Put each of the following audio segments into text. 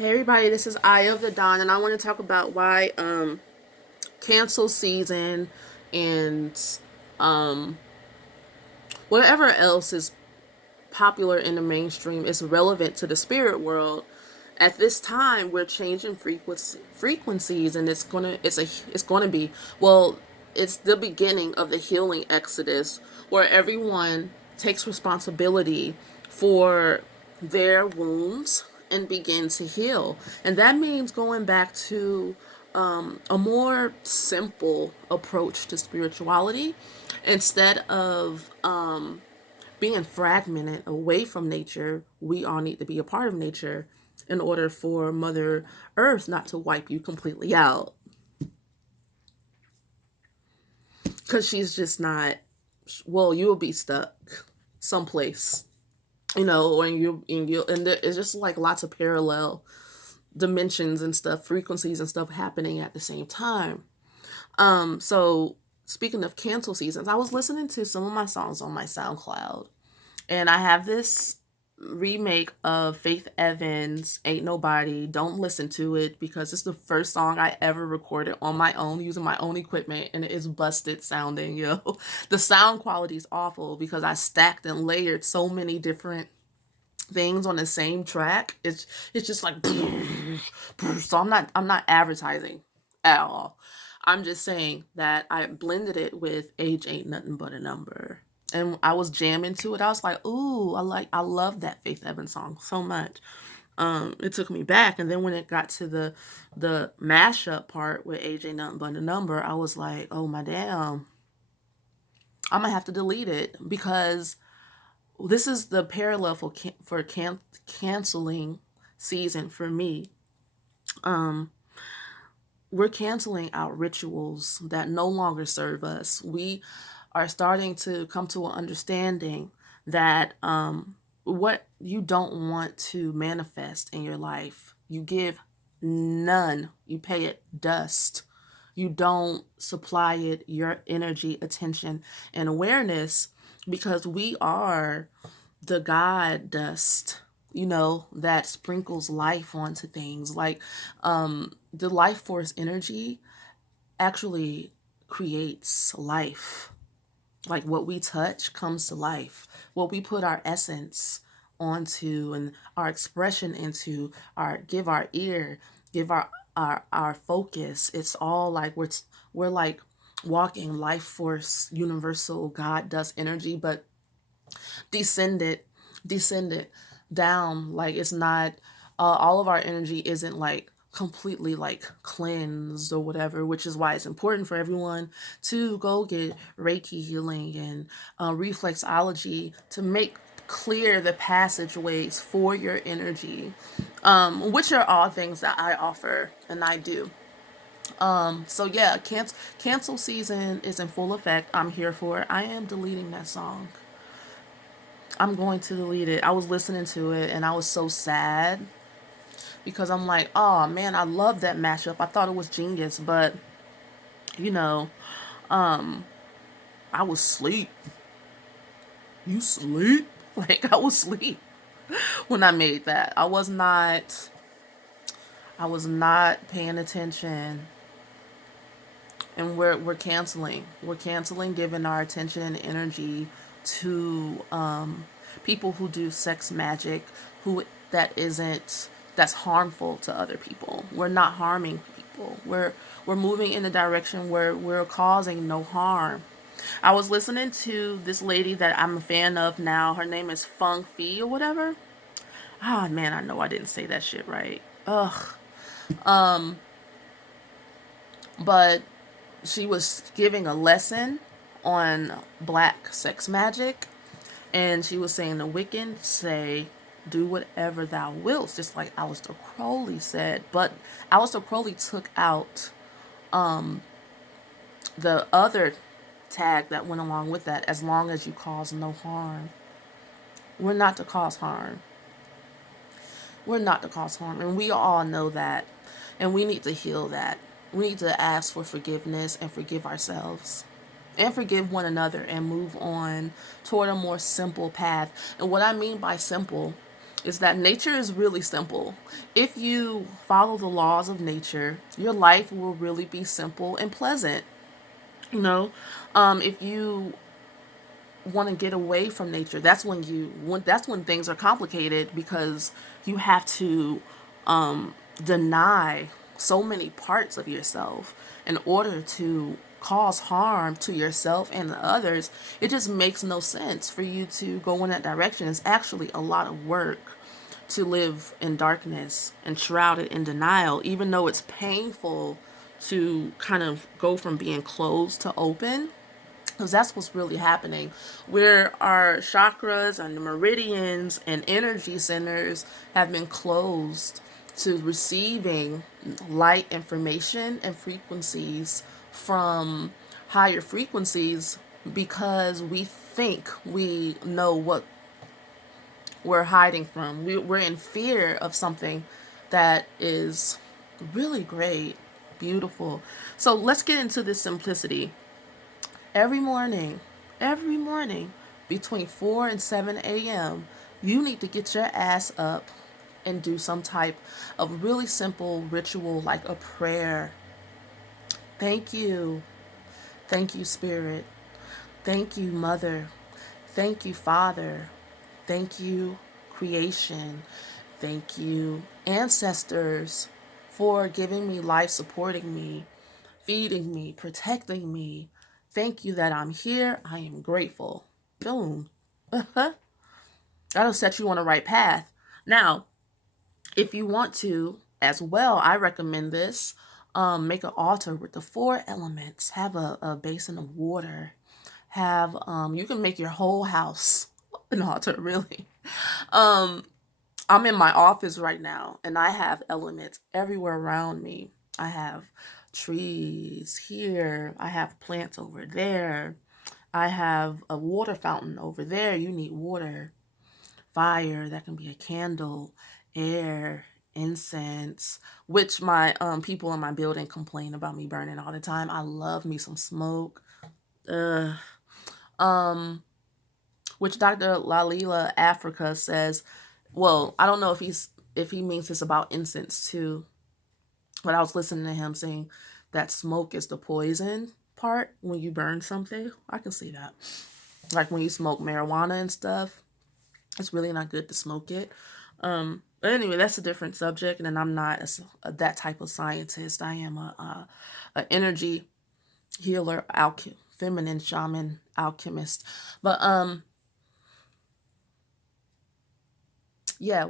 Hey everybody, this is Eye of the Dawn, and I want to talk about why cancel season and um whatever else is popular in the mainstream is relevant to the spirit world. At this time, we're changing frequencies, and it's gonna be well. It's the beginning of the healing exodus, where everyone takes responsibility for their wounds and begin to heal, and that means going back to a more simple approach to spirituality instead of being fragmented away from nature. We all need to be a part of nature in order for Mother Earth not to wipe you completely out. Because she's just not, well, you'll be stuck someplace, or and it's just like lots of parallel dimensions and stuff, frequencies and stuff happening at the same time. So speaking of cancel seasons, I was listening to some of my songs on my SoundCloud, and I have this remake of Faith Evans' Ain't Nobody. Don't listen to it because it's the first song I ever recorded on my own using my own equipment, and it is busted sounding, yo. The sound quality is awful because I stacked and layered so many different things on the same track. It's just like so I'm not advertising at all. I'm just saying that I blended it with Age Ain't Nothing But a Number. And I was jamming to it. I was like, ooh, I love that Faith Evans song so much. It took me back. And then when it got to the mashup part with Age Ain't Nothing But a Number, I was like, oh my damn. I'm gonna have to delete it because this is the parallel for canceling season for me. Um, we're canceling out rituals that no longer serve us. We are starting to come to an understanding that what you don't want to manifest in your life, you give none. You pay it dust. You don't supply it your energy, attention, and awareness because we are the God dust, that sprinkles life onto things. Like the life force energy actually creates life. Like what we touch comes to life. What we put our essence onto and our expression into, give our ear, give our focus. It's all like we're like walking life force, universal God dust energy, but descended descended down. Like it's not all of our energy isn't like completely like cleansed or whatever, which is why it's important for everyone to go get Reiki healing and reflexology to make clear the passageways for your energy, which are all things that I offer and I do. So yeah, cancel season is in full effect. I'm here for it. I am deleting that song. I'm going to delete it. I was listening to it and I was so sad because I'm like, oh man, I love that mashup. I thought it was genius, but you know, I was asleep. You sleep? Like I was asleep when I made that. I was not paying attention, and we're canceling. We're canceling giving our attention and energy to people who do sex magic, who that isn't that's harmful to other people. We're not harming people. We're moving in a direction where we're causing no harm. I was listening to this lady that I'm a fan of now. Her name is Feng Fi or whatever. Ah, man, I know I didn't say that shit right. Ugh. But she was giving a lesson on black sex magic, and she was saying the Wiccans say, do whatever thou wilt, just like Aleister Crowley said. But Aleister Crowley took out the other tag that went along with that, as long as you cause no harm. We're not to cause harm. We're not to cause harm, and we all know that, and we need to heal that. We need to ask for forgiveness and forgive ourselves and forgive one another and move on toward a more simple path. And what I mean by simple is that nature is really simple. If you follow the laws of nature, your life will really be simple and pleasant. You know, if you want to get away from nature, that's when things are complicated, because you have to deny so many parts of yourself in order to cause harm to yourself and the others. It just makes no sense for you to go in that direction. It's actually a lot of work to live in darkness and shrouded in denial, even though it's painful to kind of go from being closed to open, because that's what's really happening. Where our chakras and the meridians and energy centers have been closed to receiving light information and frequencies from higher frequencies, because we think we know what we're hiding from. We're in fear of something that is really great, beautiful. So let's get into this simplicity. Every morning, every morning, between 4 and 7 a.m., you need to get your ass up and do some type of really simple ritual, like a prayer. Thank you. Thank you, Spirit. Thank you, Mother. Thank you, Father. Thank you, creation. Thank you, ancestors, for giving me life, supporting me, feeding me, protecting me. Thank you that I'm here. I am grateful. Boom. That'll set you on the right path. Now, if you want to as well, I recommend this. Make an altar with the 4 elements. Have a basin of water. Have you can make your whole house an altar, really. I'm in my office right now, and I have elements everywhere around me. I have trees here. I have plants over there. I have a water fountain over there. You need water. Fire, that can be a candle. Air, incense, which my people in my building complain about me burning all the time. I love me some smoke. Ugh. Which Dr. Lalila Africa says, well, I don't know if he means this about incense too, but I was listening to him saying that smoke is the poison part when you burn something. I can see that. Like when you smoke marijuana and stuff, it's really not good to smoke it. But anyway, that's a different subject, and I'm not that type of scientist. I am a energy healer, feminine shaman, alchemist. But yeah,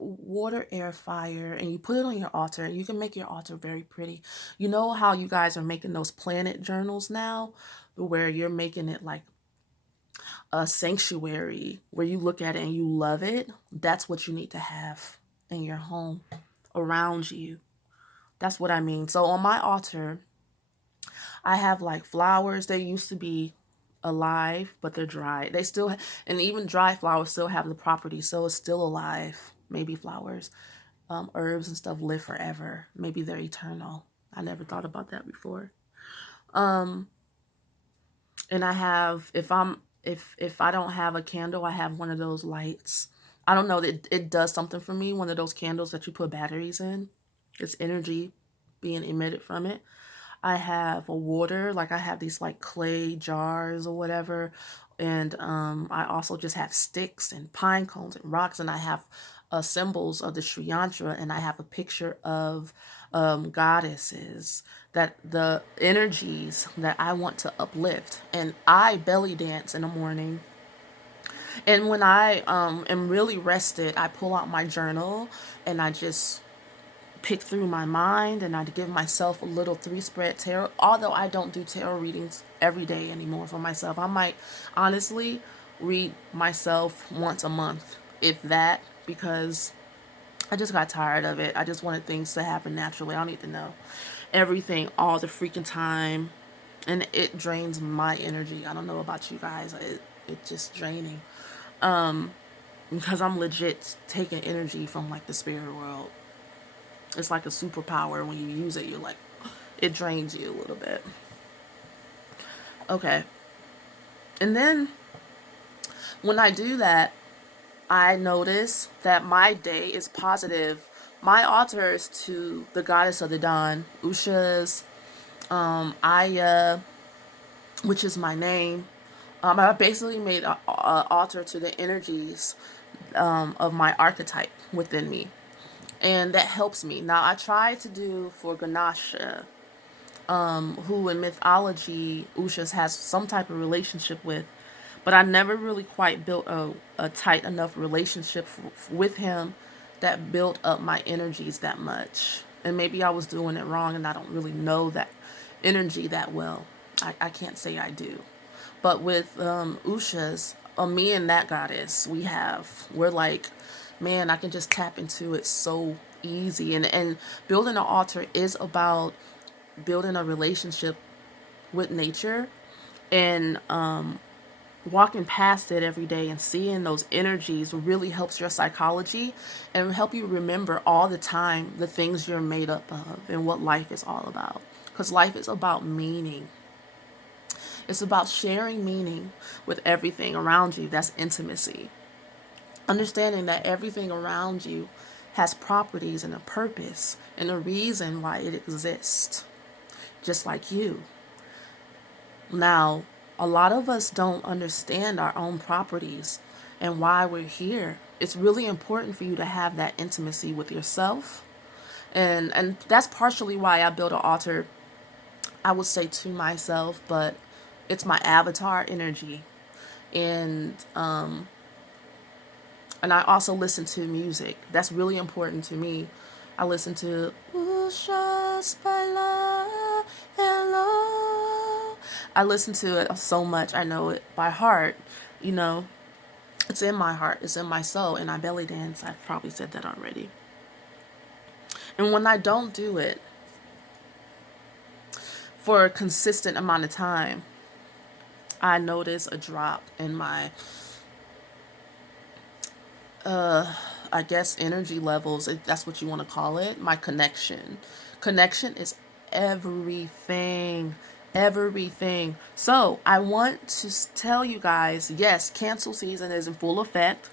water, air, fire, and you put it on your altar. You can make your altar very pretty. You know how you guys are making those planet journals now, where you're making it like a sanctuary, where you look at it and you love it. That's what you need to have in your home, around you. That's what I mean. So on my altar, I have like flowers. They used to be alive, but they're dry. They still, and even dry flowers still have the property, so it's still alive. Maybe flowers, herbs and stuff live forever. Maybe they're eternal. I never thought about that before. And I have, if I don't have a candle, I have one of those lights. I don't know, it does something for me. One of those candles that you put batteries in. It's energy being emitted from it. I have a water, like I have these like clay jars or whatever. And I also just have sticks and pine cones and rocks. And I have symbols of the Sri Yantra. And I have a picture of goddesses, that the energies that I want to uplift. And I belly dance in the morning. And when I am really rested, I pull out my journal and I just pick through my mind, and I give myself a little 3-spread tarot. Although I don't do tarot readings every day anymore for myself. I might honestly read myself once a month, if that, because I just got tired of it. I just wanted things to happen naturally. I don't need to know everything all the freaking time. And it drains my energy. I don't know about you guys. It's just draining. Because I'm legit taking energy from like the spirit world. It's like a superpower. When you use it, you're like, it drains you a little bit. Okay. And then when I do that, I notice that my day is positive. My altar is to the goddess of the dawn, Usha's Aya, which is my name. I basically made an altar to the energies of my archetype within me. And that helps me. Now, I try to do for Ganesha, who in mythology Usha has some type of relationship with, but I never really quite built a tight enough relationship with him that built up my energies that much. And maybe I was doing it wrong and I don't really know that energy that well. I can't say I do. But with Usha's, me and that goddess, we're like, man, I can just tap into it so easy. And building an altar is about building a relationship with nature and walking past it every day and seeing those energies really helps your psychology and help you remember all the time the things you're made up of and what life is all about. Because life is about meaning. It's about sharing meaning with everything around you. That's intimacy. Understanding that everything around you has properties and a purpose and a reason why it exists, just like you. Now, a lot of us don't understand our own properties and why we're here. It's really important for you to have that intimacy with yourself. And that's partially why I built an altar, I would say, to myself, but it's my avatar energy. And and I also listen to music. That's really important to me. I listen to Hello. I listen to it so much. I know it by heart. You know, it's in my heart. It's in my soul. And I belly dance. I've probably said that already. And when I don't do it for a consistent amount of time, I notice a drop in my I guess energy levels, if that's what you want to call it, my connection. Connection is everything. Everything. So I want to tell you guys, yes, cancel season is in full effect,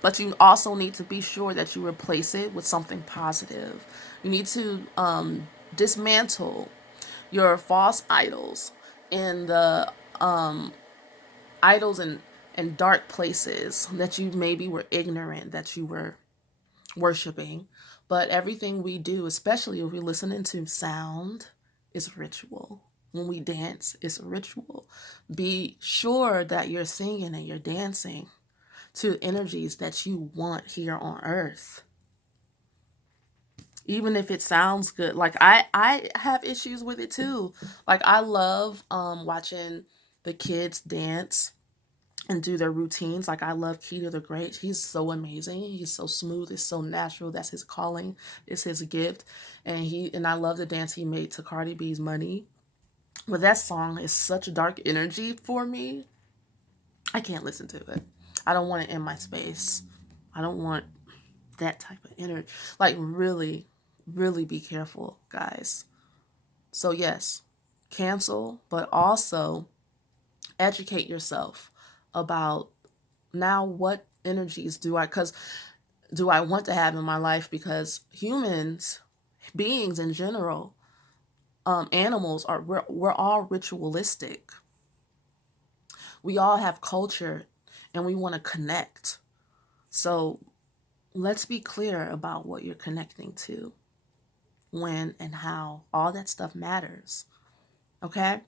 but you also need to be sure that you replace it with something positive. You need to dismantle your false idols and the idols and dark places that you maybe were ignorant that you were worshiping. But everything we do, especially if we're listening to sound, is ritual. When we dance, it's a ritual. Be sure that you're singing and you're dancing to energies that you want here on earth. Even if it sounds good. Like I have issues with it too. Like I love watching the kids dance and do their routines. Like I love Keita the Great. He's so amazing. He's so smooth. It's so natural. That's his calling. It's his gift. And I love the dance he made to Cardi B's Money. But that song is such a dark energy for me. I can't listen to it. I don't want it in my space. I don't want that type of energy. Like really, really be careful, guys. So yes, cancel, but also educate yourself about now what energies do I want to have in my life, because humans, beings in general, animals are we're all ritualistic. We all have culture and we want to connect. So let's be clear about what you're connecting to, when and how. All that stuff matters. Okay?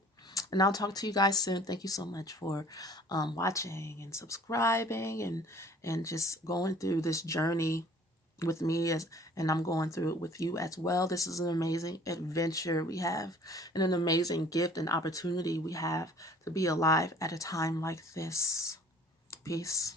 And I'll talk to you guys soon. Thank you so much for watching and subscribing and just going through this journey with me, and I'm going through it with you as well. This is an amazing adventure we have, and an amazing gift and opportunity we have to be alive at a time like this. Peace.